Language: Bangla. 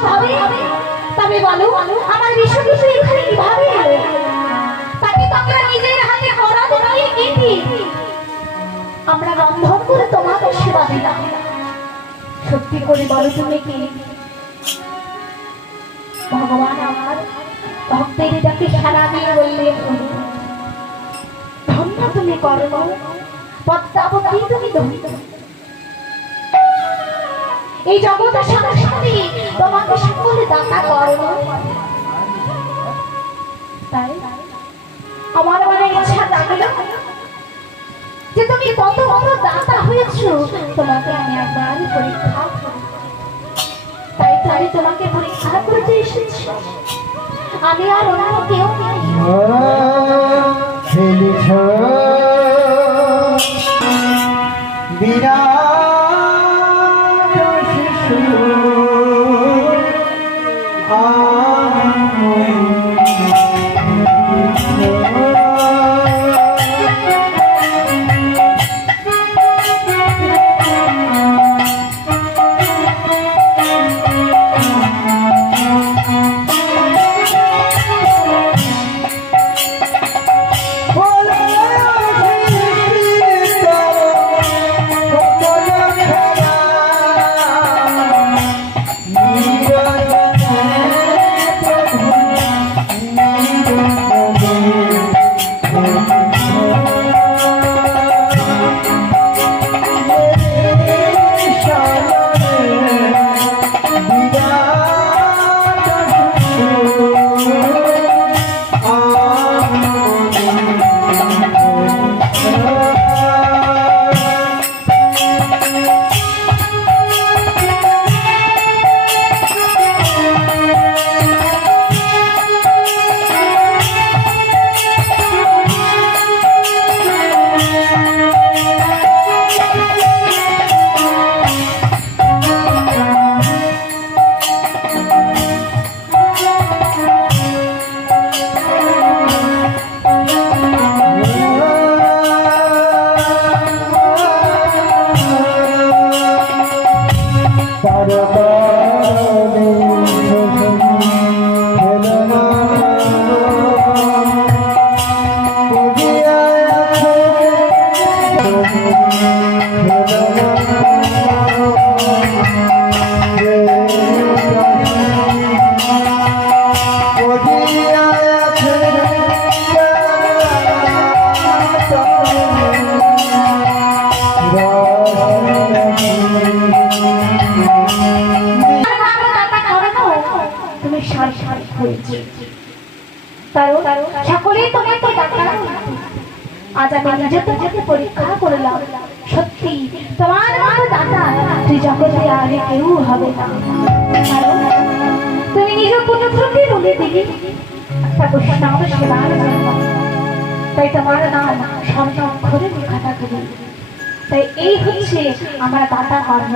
সম্ভব হবে? তবে বলো আমার বিশ্বকিশোর এখানে কিভাবে এলো? তাকে তো আমরা নিজের হাতে করাতে দিয়ে কেটে আমরা রন্ধন করে তোমাকে সেবা দিলাম। সত্যি করে বলো তুমি কি ভগবান আমার ভক্তের ডাকে সাড়া দিয়ে বললেন, ধন্য তুমি কর্ম পদ্মাবতী, তুমি ধন্য। এই জগতের সংসারে তোমাকে সকলে দাতা কর্ম। তাই আমার মনে ইচ্ছা জাগলো যে তুমি কত বড় দাতা হয়েছো, তোমাকে আমি একবার পরীক্ষা করব। তাই তাই তোমাকে পরীক্ষা করতে এসেছি। আমি আর অন্য কেউ নেই। সকলেই তোমাকে ডাকা। আজ আমি নিজে তোমাকে পরীক্ষা করলাম, সত্যি তোমার মতো দাতা তুই জগতে আগে কেউ হবে না। তুমি নিজ পুত্রকে বলে দিলি একটা বৈষ্ণব সেবার জন্য, তাই তোমার নাম স্বর্ণ অক্ষরে লেখা থাকবে। তাই এই হচ্ছে আমরা দাতা কর্ম।